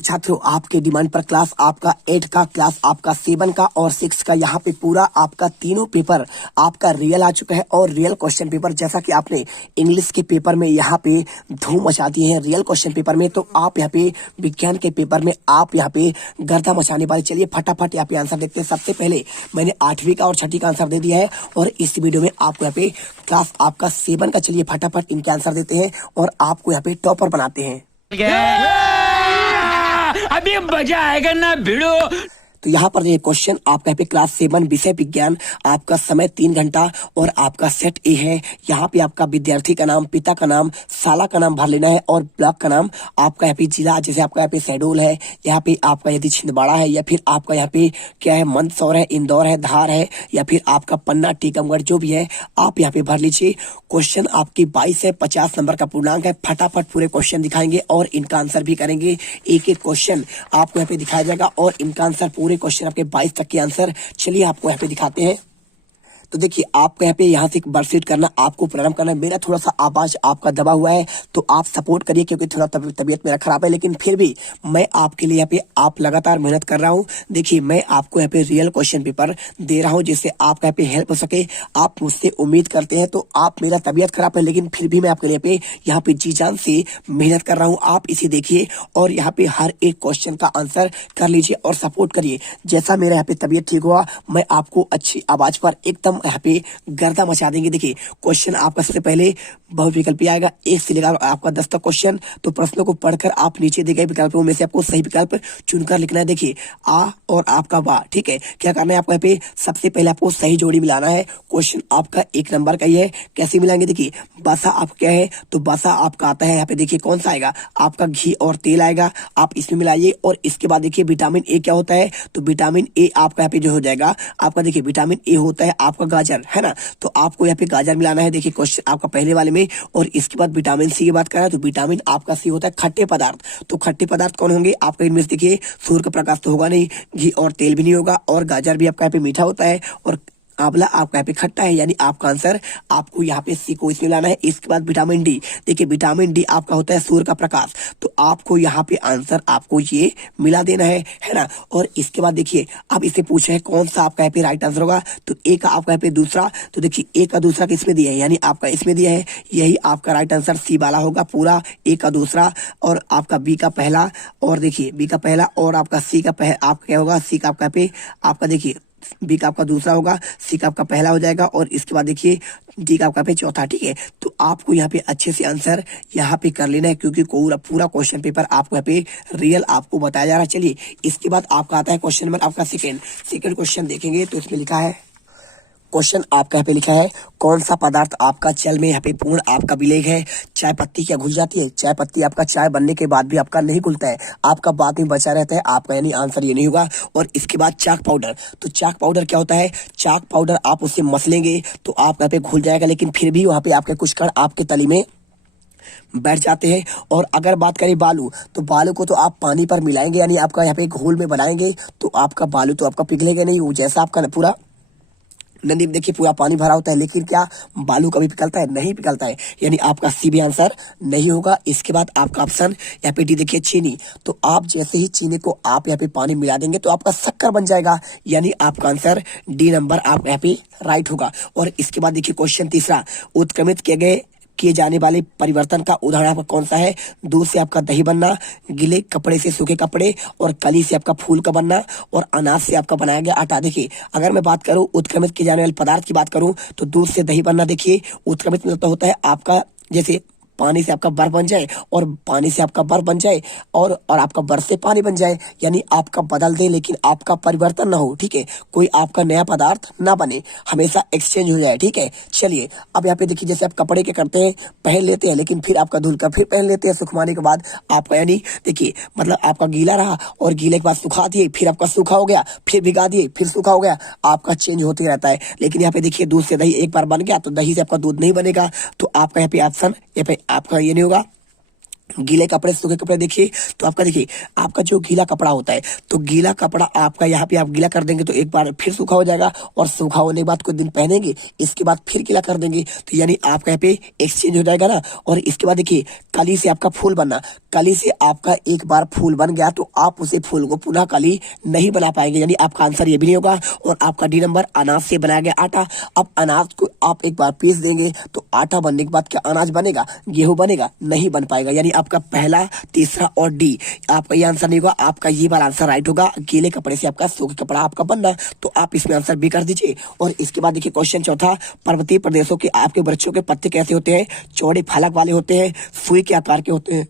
तो छात्रों आपके डिमांड पर क्लास आपका 8 का, क्लास आपका 7 का और 6 का यहाँ पे पूरा आपका तीनों पेपर आपका रियल आ चुका है। और रियल क्वेश्चन पेपर जैसा कि आपने इंग्लिश के पेपर में यहाँ पे धूम मचा दी है रियल क्वेश्चन पेपर में, तो आप यहाँ पे विज्ञान के पेपर में आप यहाँ पे गर्दा मचाने वाले। चलिए फटाफट यहाँ पे आंसर देखते हैं। सबसे पहले मैंने 8वीं का और 6ठी का आंसर दे दिया है और इस वीडियो में आपको यहाँ पे क्लास आपका 7 का। चलिए फटाफट इनके आंसर देते हैं और आपको यहाँ पे टॉपर बनाते हैं। अभी मजा आएगा ना भिड़ो। तो यहाँ पर ये क्वेश्चन आपका पे क्लास 7 विषय विज्ञान, आपका समय 3 घंटा और आपका सेट ए है। यहाँ पे आपका विद्यार्थी का नाम, पिता का नाम, साला का नाम भर लेना है और ब्लॉक का नाम, आपका यहाँ पे जिला, जैसे आपका यहाँ पे शहडोल है, यहाँ पे आपका यदि छिंदवाड़ा है, या फिर आपका यहाँ पे क्या है मंदसौर है, इंदौर है, धार है, या फिर आपका पन्ना, टीकमगढ़, जो भी है आप यहाँ पे भर लीजिए। क्वेश्चन आपकी 22 है, 50 नंबर का पूर्णांक है। फटाफट पूरे क्वेश्चन दिखाएंगे और इनका आंसर भी करेंगे। एक एक क्वेश्चन आपको यहाँ पे दिखाया जाएगा और इनका आंसर पूरे क्वेश्चन आपके 22 तक के आंसर। चलिए आपको यहाँ पे दिखाते हैं। तो देखिए आपको यहाँ पे यहाँ से वर्कशीट करना, आपको प्रारंभ करना है। मेरा थोड़ा सा आवाज आपका दबा हुआ है तो आप सपोर्ट करिए, क्योंकि थोड़ा तबीयत मेरा खराब है, लेकिन फिर भी मैं आपके लिए यहाँ पे आप लगातार मेहनत कर रहा हूँ। देखिए मैं आपको यहाँ पे रियल क्वेश्चन पेपर दे रहा हूँ जिससे आपका यहाँ पे हेल्प हो सके। आप मुझसे उम्मीद करते हैं, तो आप, मेरा तबीयत खराब है लेकिन फिर भी मैं आपके लिए यहाँ पे जी जान से मेहनत कर रहा हूँ। आप इसे देखिए और यहाँ पे हर एक क्वेश्चन का आंसर कर लीजिए और सपोर्ट करिए। जैसा मेरा यहाँ पे तबीयत ठीक हुआ, मैं आपको अच्छी आवाज पर एकदम यहाँ पे गर्दा मचा देंगे। देखिए क्वेश्चन आपका सबसे पहले बहुविकल्पी आएगा, 1 से लेकर आपका 10 तक क्वेश्चन। तो प्रश्नों को पढ़कर आप नीचे दिए गए विकल्पों में से आपको सही विकल्प चुनकर लिखना है। देखिए आ और आपका वाह, ठीक है। क्या करना है आपको यहाँ पे सबसे पहले आपको सही जोड़ी मिलाना है। क्वेश्चन आपका 1 नंबर का ही है, कैसे मिलाएंगे? देखिए बसा आप क्या है, तो बसा आपका आता है यहाँ पे, देखिए कौन सा आएगा, आपका घी और तेल आएगा, आप इसमें मिलाइए। और इसके बाद देखिए विटामिन ए क्या होता है, तो विटामिन ए आपका यहाँ पे जो हो जाएगा आपका, देखिए विटामिन ए होता है आपका गाजर, है ना। तो आपको यहाँ पे गाजर मिलाना है। देखिए क्वेश्चन आपका पहले वाले में। और इसके बाद विटामिन सी की बात करें तो विटामिन आपका सी होता है खट्टे पदार्थ। तो खट्टे पदार्थ कौन होंगे आपका इनमें से? देखिए सूर्य का प्रकाश तो होगा नहीं, घी और तेल भी नहीं होगा, और गाजर भी आपका यहाँ पे मीठा होता है, और आंवला आपका यहाँ पे खट्टा है। यानी आपका आंसर आपको यहाँ पे सी को इसमें लाना है। इसके बाद विटामिन डी, देखिए विटामिन डी आपका होता है सूर्य का प्रकाश, तो आपको यहाँ पे आंसर आपको ये मिला देना है ना। और इसके बाद देखिए अब इससे पूछा है कौन सा आपका यहाँ पे राइट आंसर होगा, तो ए का आपका यहाँ पे दूसरा। तो देखिए ए का दूसरा किसमें दिया है, यानी आपका इसमें दिया है, यही आपका राइट आंसर सी वाला होगा पूरा। ए का दूसरा और आपका बी का पहला, और देखिए बी का पहला और आपका सी का आपका क्या होगा, सी का आपका यहाँ पे आपका देखिए बी का आपका दूसरा होगा, सी का आपका पहला हो जाएगा, और इसके बाद देखिए डी का आपका पे चौथा, ठीक है। तो आपको यहाँ पे अच्छे से आंसर यहाँ पे कर लेना है, क्योंकि पूरा क्वेश्चन पेपर आपको यहाँ पे रियल आपको बताया जा रहा है। चलिए इसके बाद आपका आता है क्वेश्चन नंबर आपका सेकंड क्वेश्चन देखेंगे। तो इसमें लिखा है, क्वेश्चन आपका यहाँ पे लिखा है, कौन सा पदार्थ आपका जल में यहाँ पे पूर्ण आपका विलेय है? चाय पत्ती क्या घुल जाती है? चाय पत्ती आपका चाय बनने के बाद भी आपका नहीं घुलता है, आपका बाद में बचा रहता है आपका, यानी आंसर ये नहीं होगा। और इसके बाद चाक पाउडर, तो चाक पाउडर क्या होता है? चाक पाउडर आप उससे मसलेंगे तो आप यहाँ पे घुल जाएगा, लेकिन फिर भी वहाँ पे आपके कुछ कण आपके तली में बैठ जाते हैं। और अगर बात करें बालू, तो बालू को तो आप पानी पर मिलाएंगे, यानी आपका यहाँ पे घोल में बनाएंगे, तो आपका बालू तो आपका पिघलेगा नहीं, वो जैसा आपका पूरा नदी में देखिए पूरा पानी भरा होता है, लेकिन क्या बालू कभी पिघलता है? नहीं पिघलता है, यानी आपका सी भी आंसर नहीं होगा। इसके बाद आपका ऑप्शन यहाँ पे डी देखिए चीनी, तो आप जैसे ही चीनी को आप यहाँ पे पानी मिला देंगे तो आपका शक्कर बन जाएगा, यानी आपका आंसर डी नंबर आप यहाँ पे राइट होगा। और इसके बाद देखिए क्वेश्चन तीसरा, उत्क्रमित किए जाने वाले परिवर्तन का उदाहरण आपका कौन सा है? दूध से आपका दही बनना, गीले कपड़े से सूखे कपड़े, और कली से आपका फूल का बनना, और अनाज से आपका बनाया गया आटा। देखिए अगर मैं बात करूं उत्क्रमित किए जाने वाले पदार्थ की बात करूं तो दूध से दही बनना, देखिए उत्क्रमित मतलब होता है आपका जैसे पानी से आपका बर्फ बन जाए, और पानी से आपका बर्फ बन जाए, और आपका बर्फ से पानी बन जाए, यानी आपका बदल दे लेकिन आपका परिवर्तन ना हो, ठीक है। कोई आपका नया पदार्थ ना बने, हमेशा एक्सचेंज हो जाए, ठीक है। चलिए अब यहाँ पे देखिए जैसे आप कपड़े के करते हैं, पहन लेते हैं लेकिन फिर आपका धुल कर फिर पहन लेते हैं सुखवाने के बाद आपका, यानी देखिए मतलब आपका गीला रहा और गीले के बाद सुखा दिए, फिर आपका सूखा हो गया, फिर भिगा दिए, फिर सूखा हो गया, आपका चेंज होते रहता है। लेकिन यहाँ पे देखिए दूध से दही एक बार बन गया तो दही से आपका दूध नहीं बनेगा, तो आपका यहाँ पे ऑप्शन यहाँ पे आपका ये नहीं होगा। गीले कपड़े सूखे कपड़े देखिए, तो आपका देखिए आपका जो गीला कपड़ा होता है, तो गीला कपड़ा आपका यहाँ पे आप गीला कर देंगे तो एक बार फिर सूखा हो जाएगा, और सूखा होने के बाद कुछ दिन पहनेंगे, इसके बाद फिर गीला कर देंगे, तो यानी आपका यहाँ पे एक्सचेंज हो जाएगा ना। और इसके बाद देखिए कली से आपका फूल बनना, कली से आपका एक बार फूल बन गया तो आप उसे फूल को पुनः कली नहीं बना पाएंगे, यानी आपका आंसर ये भी नहीं होगा। और आपका डी नंबर, अनाज से बनाया गया आटा। अब अनाज को आप एक बार पीस देंगे तो आटा बनने के बाद क्या अनाज बनेगा, गेहूं बनेगा, नहीं बन पाएगा। यानी आपका पहला, तीसरा और डी, आपका ये आंसर नहीं होगा। आपका ये वाला आंसर राइट होगा, गीले कपड़े से आपका सूखे कपड़ा आपका बनना, तो आप इसमें आंसर भी कर दीजिए। और इसके बाद देखिए क्वेश्चन चौथा, पर्वतीय प्रदेशों के आपके वृक्षों के पत्ते कैसे होते हैं, चौड़े फलक वाले होते हैं, सुई के आकार के होते हैं,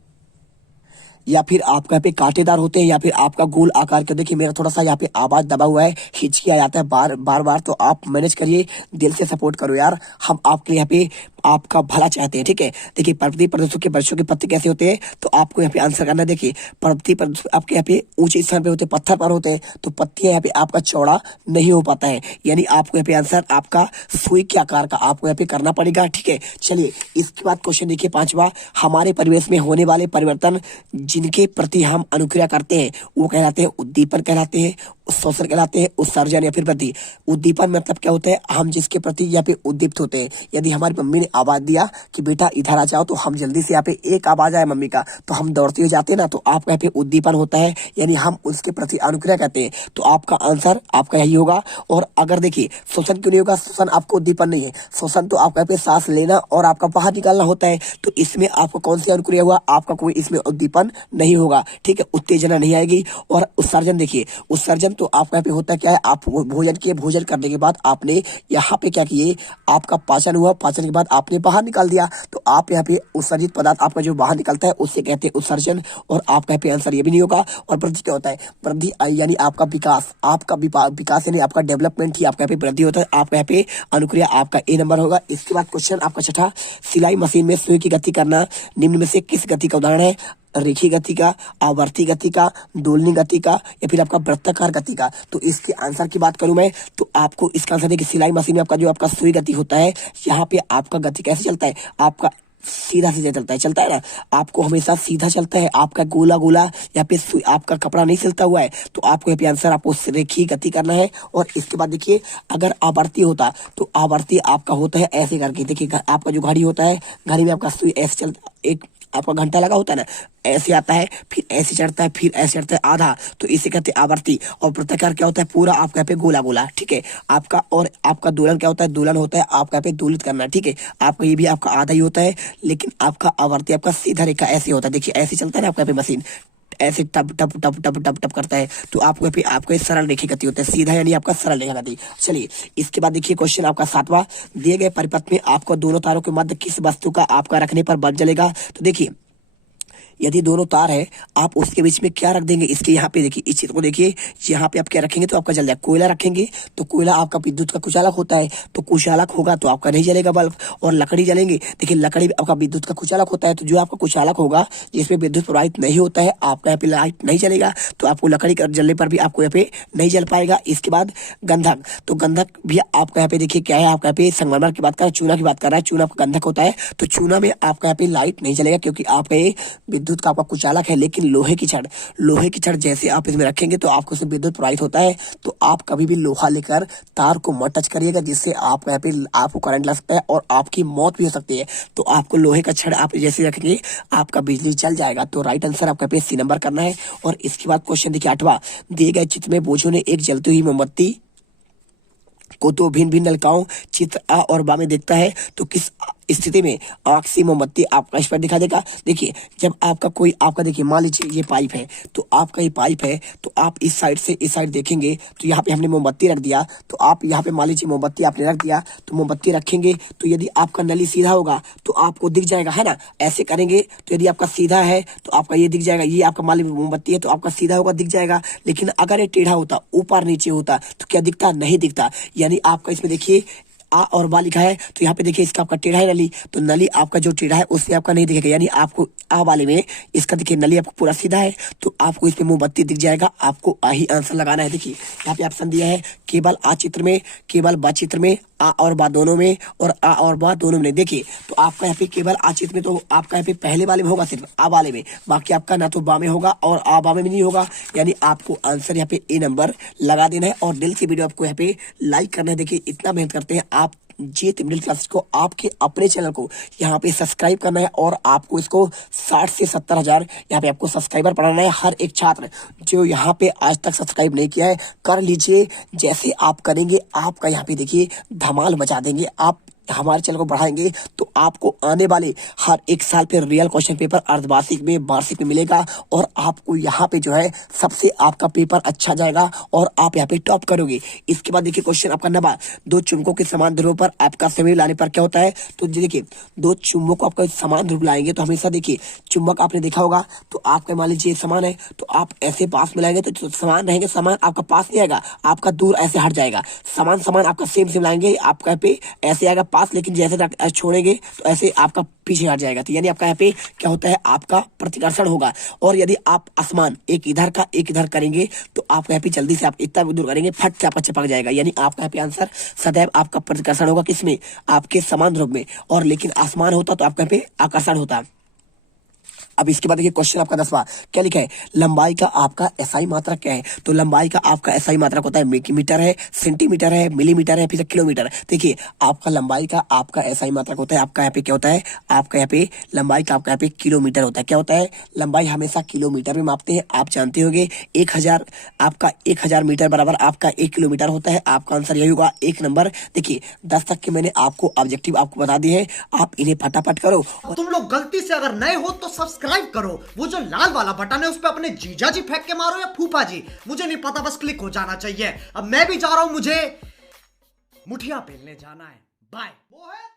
या फिर आपका यहाँ पे कांटेदार होते हैं, या फिर आपका गोल आकार के। देखिए मेरा थोड़ा सा यहाँ पे आवाज दबा हुआ है, हिचकी आ जाता है बार बार, तो आप मैनेज करिए, दिल से सपोर्ट करो यार, हम आपके यहाँ पे आपका भला चाहते हैं, ठीक है। देखिए पर्वतीय प्रदेशों के वृक्षों के पत्ते कैसे होते हैं, तो आपको यहाँ पे आंसर करना है। देखिए पर्वतीय प्रदेश आपके यहाँ पे ऊंचे स्थान पे होते हैं, पत्थर पर होते हैं, तो पत्तियां यहाँ पे आपका चौड़ा नहीं हो पाता है, यानी आपको यहाँ पे आंसर आपका सुई के आकार का आपको यहाँ पे करना पड़ेगा, ठीक है। चलिए इसके बाद क्वेश्चन देखिए पांचवा, हमारे परिवेश में होने वाले परिवर्तन जिनके प्रति हम अनुक्रिया करते हैं वो कहलाते हैं उद्दीपन कहलाते हैं, शोषण कहलाते हैं, उत्सर्जन या फिर वृद्धि। उद्दीपन मतलब क्या होता है, हम जिसके प्रति यहाँ पे उद्दीप्त होते हैं। यदि हमारी मम्मी ने आवाज दिया कि बेटा इधर आ जाओ, तो हम जल्दी से यहाँ पे एक आवाज आए मम्मी का तो हम दौड़ते हुए जाते हैं ना, तो आपका यहाँ पे उद्दीपन होता है, यानी हम उसके प्रति अनुक्रिया करते हैं, तो आपका आंसर आपका यही होगा। और अगर देखिए शोषण क्यों नहीं होगा, शोषण आपको उद्दीपन नहीं है, शोषण तो आपका यहाँ पे सांस लेना और आपका बाहर निकालना होता है, तो इसमें आपको कौन सी अनुक्रिया हुआ, आपका कोई इसमें उद्दीपन नहीं होगा, ठीक है, उत्तेजना नहीं आएगी। और उत्सर्जन देखिए, उत्सर्जन तो आपका यहाँ पे होता क्या है, आप भोजन किए, भोजन करने के बाद आपने यहाँ पे क्या किए, आपका पाचन हुआ, पाचन के बाद आपने बाहर निकाल दिया, तो आप यहाँ पे उत्सर्जित पदार्थ आपका जो बाहर निकलता है उससे कहते हैं उत्सर्जन। और आपका यहाँ पे आंसर ये भी नहीं होगा। और वृद्धि क्या होता है, वृद्धि यानी आपका विकास, आपका विकास यानी आपका डेवलपमेंट ही आपका यहाँ पे वृद्धि होता है, आपका यहाँ पे अनुक्रिया आपका ए नंबर होगा। इसके बाद क्वेश्चन आपका छठा, सिलाई मशीन में सुई की गति करना निम्न में से किस गति का उदाहरण है, रेखीय गति का, आवर्ती गति का, दोलनी गति का, या फिर आपका वृत्ताकार गति का। तो इसके आंसर की बात करूं मैं, तो आपको इसका आंसर देखिए, सिलाई मशीन में आपका जो आपका सुई गति होता है, यहाँ पे आपका गति कैसे चलता है, आपका सीधा सीधा चलता है ना, आपको हमेशा सीधा चलता है, आपका गोला गोला या पे आपका कपड़ा नहीं सिलता हुआ है, तो आपको यहाँ पे आंसर आपको रेखीय गति करना है। और इसके बाद देखिए अगर आवर्ती होता तो आवर्ती आपका होता है ऐसे करके, देखिए आपका जो घड़ी होता है, घड़ी में आपका सुई ऐसे चलता, एक आपका घंटा लगा होता है ना, ऐसे आता है, फिर ऐसे चढ़ता है, फिर ऐसे चढ़ता है आधा, तो इसे कहते हैं आवर्ती। और वृत्ताकार क्या होता है, पूरा आपका यहाँ पे गोला गोला, ठीक है आपका। और आपका दोलन क्या होता है, दोलन होता है आपका यहाँ पे दोलित करना, ठीक है, आपका ये भी आपका आधा ही होता है। लेकिन आपका आवर्ती आपका सीधा रेखा ऐसे होता है, देखिए ऐसे चलता है ना आपका यहाँ पे मशीन, ऐसे टप टप टप टप टप टप करता है, तो आपको यहाँ पे आपका सरल रेखी गति होता है, सीधा यानी आपका सरल रेखा गति। चलिए इसके बाद देखिए क्वेश्चन आपका सातवां, दिए गए परिपथ में आपको दोनों तारों के मध्य किस वस्तु का आपका रखने पर बल्ब जलेगा। तो देखिए यदि दोनों तार है, आप उसके बीच में क्या रख देंगे, इसके यहाँ पे देखिए, इस चित्र को देखिए, यहाँ पे आप क्या रखेंगे तो आपका जल जाएगा। कोयला रखेंगे तो कोयला आपका विद्युत का कुचालक होता है, तो कुचालक होगा तो आपका नहीं जलेगा बल्ब। और लकड़ी जलेंगे, देखिए लकड़ी आपका विद्युत का कुचालक होता है, तो जो आपका कुचालक होगा जिसमें विद्युत प्रवाहित नहीं होता है, आपका यहाँ पे लाइट नहीं जलेगा, तो आपको लकड़ी का जलने पर भी आपको यहाँ पे नहीं जल पाएगा। इसके बाद गंधक, तो गंधक भी आपका यहाँ पे देखिए क्या है, आपका यहाँ पे संगमरमर की बात कर रहा है, चूना की बात कर रहा है, चूना आपका गंधक होता है, तो चूना में आपका यहाँ पे लाइट नहीं जलेगा, क्योंकि आपका ये विद्युत का आपका कुचालक है। लेकिन लोहे की छड़ जैसे आप इसमें रखेंगे तो आपको उसमें विद्युत प्रवाहित होता है, तो आप कभी भी लोहा लेकर तार को मत टच करिएगा, जिससे आप यहाँ पे आपको करंट लग सकता है और आपकी मौत भी हो सकती है। तो आपको लोहे का छड़ आप जैसे रखेंगे आपका बिजली चल जाएगा। तो राइट आंसर आपका पे सी नंबर करना है। और इसके बाद क्वेश्चन देखिए आठवां, दिए गए चित्र में बोझों ने एक जलती हुई मोमबत्ती को दो भिन्न भिन्न नलिकाओं चित्र आ और बा में देखता है, तो किस स्थिति में आंख से मोमबत्ती आपका इस पर दिखा देगा। देखिए जब आपका कोई आपका देखिए मान लीजिए ये पाइप है, तो आपका ये पाइप है, तो आप इस साइड से इस साइड देखेंगे, तो यहाँ पे हमने मोमबत्ती रख दिया, तो आप यहाँ पे मान लीजिए मोमबत्ती आपने रख दिया, तो मोमबत्ती रखेंगे तो यदि आपका नली सीधा होगा तो आपको दिख जाएगा, है ना। ऐसे करेंगे तो यदि आपका सीधा है तो आपका ये दिख जाएगा, ये आपका मान लीजिए मोमबत्ती है तो आपका सीधा होगा, दिख जाएगा। लेकिन अगर ये टेढ़ा होता, ऊपर नीचे होता, तो क्या दिखता, नहीं दिखता। यानी आपका इसमें देखिए आ और बा लिखा है, तो यहाँ पे देखिए इसका आपका टेढ़ा है नली, तो नली आपका जो टेढ़ा है उससे आपका नहीं दिखेगा। यानी आपको आ वाले में इसका देखिए नली आपको पूरा सीधा है, तो आपको इसमें मोमबत्ती दिख जाएगा। आपको आ ही आंसर लगाना है। देखिए यहाँ पे ऑप्शन दिया है, केवल आ चित्र में, केवल बा चित्र में, आ और बा दोनों में और आ और बा दोनों में। देखिए तो आपका यहाँ पे केवल आचित में, तो आपका यहाँ पे पहले वाले में होगा सिर्फ आ वाले में, बाकी आपका ना तो बा में होगा और आ बा में भी नहीं होगा। यानी आपको आंसर यहाँ पे ए नंबर लगा देना है और दिल से वीडियो आपको यहाँ पे लाइक करना है। देखिए इतना मेहनत करते हैं आप जीत मिडिल क्लास को, आपके अपने चैनल को यहाँ पे सब्सक्राइब करना है और आपको इसको 60 से 70 हजार यहाँ पे आपको सब्सक्राइबर बढ़ाना है। हर एक छात्र जो यहाँ पे आज तक सब्सक्राइब नहीं किया है कर लीजिए। जैसे आप करेंगे आपका यहाँ पे देखिए धमाल मचा देंगे। आप हमारे चैनल को बढ़ाएंगे तो आपको आने वाले हर एक साल पे रियल क्वेश्चन पेपर अर्धवार्षिक में, वार्षिक में मिलेगा और आपको यहाँ पे जो है सबसे आपका पेपर अच्छा जाएगा और आप यहाँ पे टॉप करोगे। इसके बाद देखिए क्वेश्चन आपका 9, दो चुंबकों के समान ध्रुवों पर आपका समय लाने पर क्या होता है। तो देखिए दो चुंबकों को आपका समान ध्रुव लाएंगे तो हमेशा देखिए चुंबक आपने देखा होगा तो आपका मान लीजिए समान है तो आप ऐसे पास मिलाएंगे तो समान रहेंगे, समान आपका पास नहीं आएगा, आपका दूर ऐसे हट जाएगा। समान समान आपका सेम लाएंगे आपका यहाँ पे ऐसे आएगा पास, लेकिन जैसे छोड़ेंगे तो ऐसे आपका पीछे हट जाएगा। तो यानी आपका यहाँ पे क्या होता है आपका प्रतिकर्षण होगा। और यदि आप असमान एक इधर का एक इधर करेंगे तो आप यहाँ पे जल्दी से आप इतना दूर करेंगे फट से आपका चिपक जाएगा। यानी आपका यहाँ पे आंसर सदैव आपका प्रतिकर्षण होगा किसमें, आपके समान ध्रुव में। और लेकिन आसमान होता तो आपका यहाँ पे आकर्षण होता। अब इसके बाद देखिए क्वेश्चन आपका 10वां क्या लिखा है, लंबाई का आपका एसआई मात्रक क्या है। तो लंबाई का आपका एसआई मात्रक होता है मीटर है, सेंटीमीटर है, मिलीमीटर है, फिर किलोमीटर। देखिए आपका लंबाई का आपका एसआई मात्रक होता है आपका यहाँ पे क्या होता है, आपका यहाँ पे लंबाई का आपका यहाँ पे किलोमीटर होता है। क्या होता है, लंबाई हमेशा किलोमीटर में मापते हैं, आप जानते होंगे। 1000 आपका 1000 मीटर बराबर आपका 1 किलोमीटर होता है। आपका आंसर यही होगा 1 नंबर। देखिए 10 तक के मैंने आपको ऑब्जेक्टिव आपको बता दिए हैं, आप इन्हें फटाफट करो। तुम लोग गलती से अगर नए हो तो सब्सक्राइब करो, वो जो लाल वाला बटन है उस पे अपने जीजा जी फेंक के मारो या फूफा जी, मुझे नहीं पता, बस क्लिक हो जाना चाहिए। अब मैं भी जा रहा हूं, मुझे मुठिया बेलने जाना है। बाय। वो है